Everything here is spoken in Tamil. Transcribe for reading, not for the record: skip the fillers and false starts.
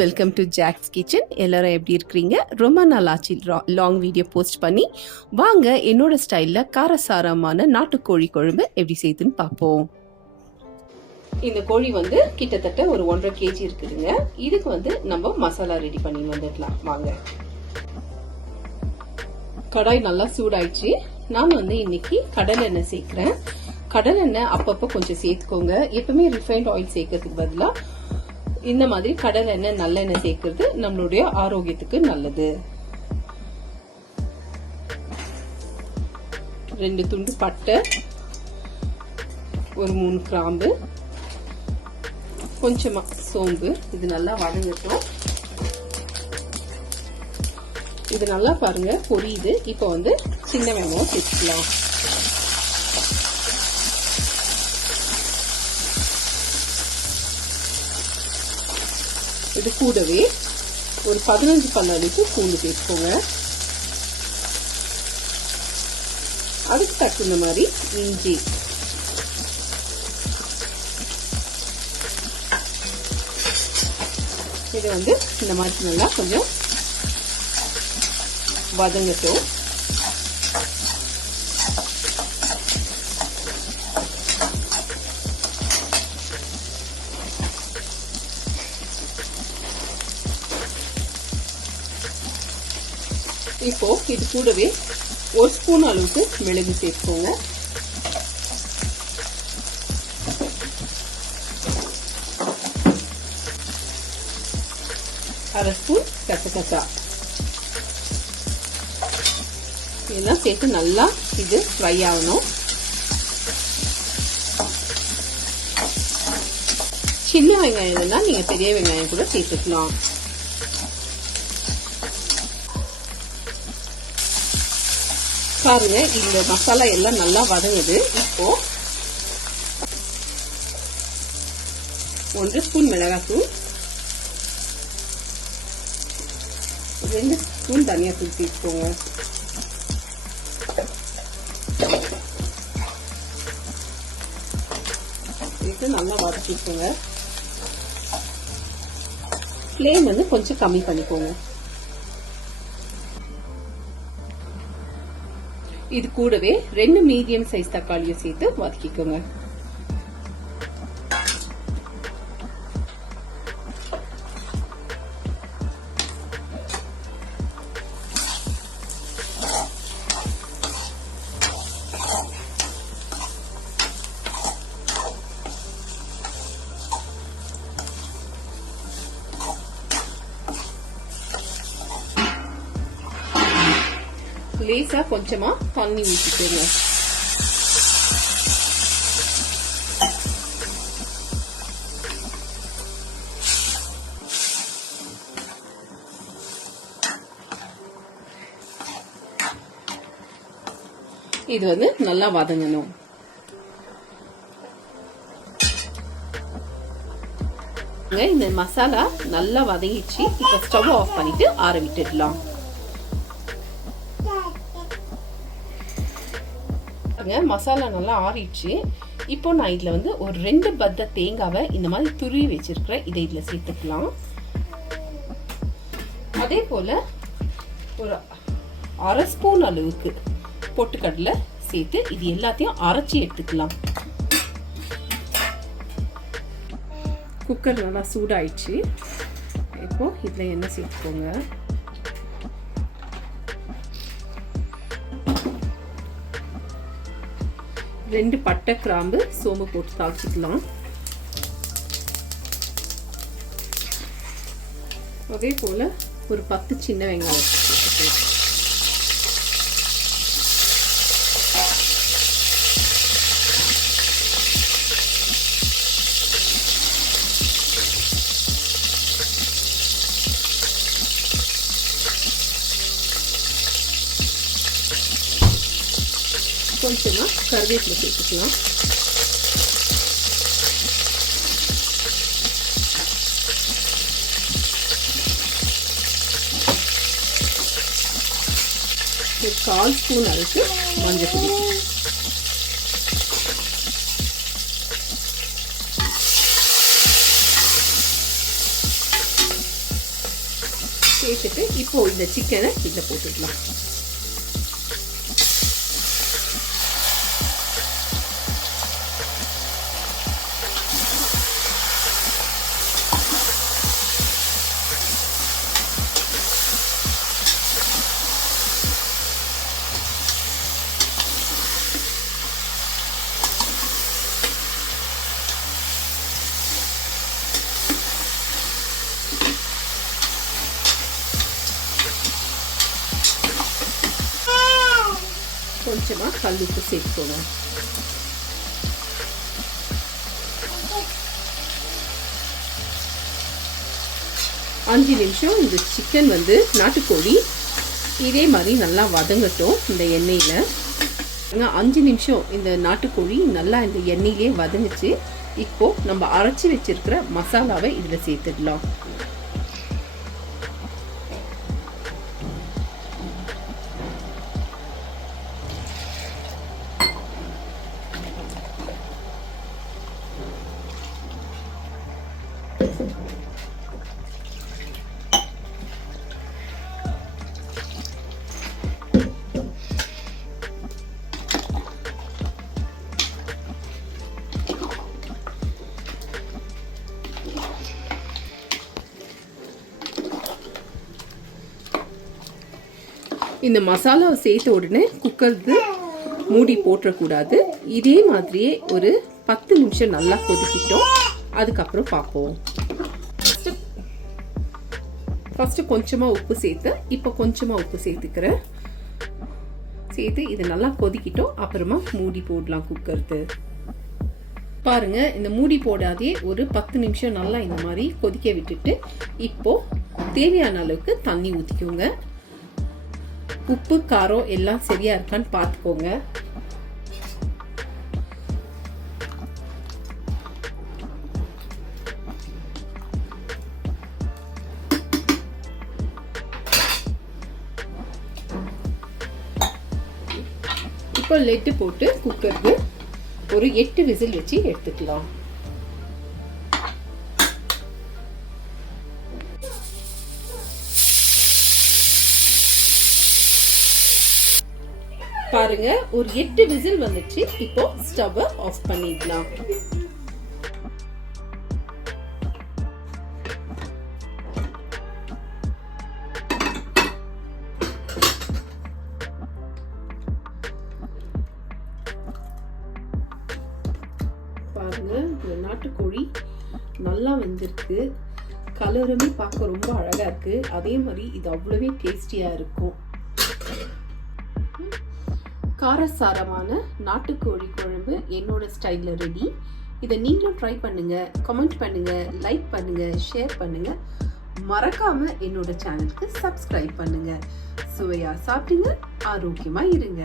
Welcome to Jacks kitchen. எல்லாரும் எப்படி இருக்கிறீங்க? ரொம்ப நாள் ஆச்சு லாங் வீடியோ போஸ்ட் பண்ணி. வாங்க என்னோட ஸ்டைலில் காரசாரமான நாட்டுக்கோழி குழம்பு எப்படி செய்யுதுன்னு பார்ப்போம். இந்த கோழி வந்து கிட்டத்தட்ட ஒரு 1.5 kg இருக்குதுங்க. இதுக்கு வந்து நம்ம மசாலா ரெடி பண்ணி வந்துடலாம். வாங்க. கடாய் நல்லா சூடாயிடுச்சு. நான் வந்து இன்னைக்கு கடலை எண்ணெய் சேர்க்கிறேன். கடலை எண்ணெய் அப்பப்போ கொஞ்சம் சேர்த்துக்கோங்க. எப்பவுமே ரிஃபைண்ட் ஆயில் சேர்க்கறதுக்கு பதிலாக இந்த மாதிரி கடலை எண்ணெய் நல்லெண்ணெய் சேர்க்கிறது நம்மளுடைய ஆரோக்கியத்துக்கு நல்லது. 2 துண்டு பட்டை, ஒரு 3 கிராம்பு, கொஞ்சமா சோம்பு. இது நல்லா வதங்கட்டும். இது நல்லா பாருங்க பொரியுது. இப்போ வந்து சின்ன வெங்காயம் சேர்த்துக்கலாம். இது கூடவே ஒரு 15 பல் அளவுக்கு பூண்டு சேர்த்துக்கோங்க. அதுக்கு தகுந்த மாதிரி இஞ்சி, இது வந்து இந்த மாதிரி நல்லா கொஞ்சம் வதங்கட்டும். இப்போ இது கூடவே 1 ஸ்பூன் அளவுக்கு மிளகு சேர்த்துக்கோங்க. அரை ஸ்பூன் கசகசா இதெல்லாம் சேர்த்து நல்லா இது ஃப்ரை ஆகணும். சின்ன வெங்காயம் இல்லைன்னா நீங்க பெரிய வெங்காயம் கூட சேர்த்துக்கலாம். பாருங்க இந்த மசாலா எல்லாம் நல்லா வதங்குது. இப்போ 1 ஸ்பூன் மிளகாத்தூள், 2 ஸ்பூன் தனியாத்தூள் சேர்த்துக்கோங்க. இது நல்லா வதக்கிக்கோங்க. ஃப்ளேம் வந்து கொஞ்சம் கம்மி பண்ணிக்கோங்க. இது கூடவே 2 மீடியம் சைஸ் தக்காளியை சேர்த்து வதக்கிக்கோங்க. லேசா கொஞ்சமா தண்ணி ஊற்றிக்கோங்க. இது வந்து நல்லா வதங்கணும். இந்த மசாலா நல்லா வதங்கிச்சு. இப்ப ஸ்டவ் ஆஃப் பண்ணிட்டு ஆற விட்டுடலாம். மசாலா நல்லா ஆறிடுச்சு. இப்போ நான் இதுல வந்து ஒரு 2 பத்த தேங்காவை இந்த மாதிரி துருவி வச்சிருக்கிறேன். இதை இதுல சேர்த்துக்கலாம். அதே போல ஒரு அரை ஸ்பூன் அளவுக்கு பொட்டுக்கடலை சேர்த்து இது எல்லாத்தையும் அரைச்சி எடுத்துக்கலாம். குக்கர் நல்லா சூடாயிடுச்சு. இப்போ இதுல எண்ணெய் சேர்த்துக்கோங்க. ரெண்டு பட்டை, கிராம்பு, சோம்பு போட்டு தாளிச்சிக்கலாம். அதே போல ஒரு 10 சின்ன வெங்காயம். கொஞ்சமா கருவேப்பிலை சேர்த்துக்கலாம். ஒரு 1/4 ஸ்பூன் அளவுக்கு மஞ்சள் பொடி. சேர்த்துட்டு இப்போ இந்த சிக்கனை இதில் போட்டுடலாம். கொஞ்சமாக கல்லுப்பு சேர்த்துக்கோங்க. அஞ்சு நிமிஷம் இந்த சிக்கன் நாட்டுக்கோழி இதே மாதிரி நல்லா வதங்கட்டும். இந்த எண்ணெயில் 5 நிமிஷம் இந்த நாட்டுக்கோழி நல்லா இந்த எண்ணெயிலே வதங்குச்சு. இப்போ நம்ம அரைச்சி வச்சிருக்கிற மசாலாவை இதில் சேர்த்துடலாம். இந்த மசாலாவை சேர்த்த உடனே குக்கருக்கு மூடி போட்டுறக்கூடாது. இதே மாதிரியே ஒரு 10 நிமிஷம் நல்லா கொதிக்கிட்டோம். அதுக்கப்புறம் பார்ப்போம். ஃபர்ஸ்ட் கொஞ்சமாக உப்பு சேர்த்தேன். இப்போ கொஞ்சமாக உப்பு சேர்த்துக்கிறேன். சேர்த்து இது நல்லா கொதிக்கிட்டோம். அப்புறமா மூடி போடலாம் குக்கருக்கு. பாருங்க, இந்த மூடி போடாதே ஒரு 10 நிமிஷம் நல்லா இந்த மாதிரி கொதிக்க விட்டுட்டு இப்போ தேவையான அளவுக்கு தண்ணி ஊற்றிக்கோங்க. உப்பு காரம் எல்லாம் சரியா இருக்கான்னு பார்த்துக்கோங்க. இப்போ லெட்டு போட்டு குக்கருக்கு ஒரு 8 விசில் வச்சு எடுத்துக்கலாம். பாருங்க, ஒரு 8 விசில் வந்துச்சு. இப்போ ஸ்டவ் ஆஃப் பண்ணிடலாம். பாருங்க, இந்த நாட்டுக்கோழி நல்லா வெந்திருக்கு. கலருமே பார்க்க ரொம்ப அழகா இருக்கு. அதே மாதிரி இது அவ்வளவே டேஸ்டியா இருக்கும். காரசாரமான நாட்டுக்கோழி குழம்பு என்னோட ஸ்டைல்ல ரெடி. இதை நீங்களும் ட்ரை பண்ணுங்க, கமெண்ட் பண்ணுங்க, லைக் பண்ணுங்க, ஷேர் பண்ணுங்க. மறக்காம என்னோட சேனலுக்கு சப்ஸ்கிரைப் பண்ணுங்க. சுவையா சாப்பிடுங்க, ஆரோக்கியமா இருங்க.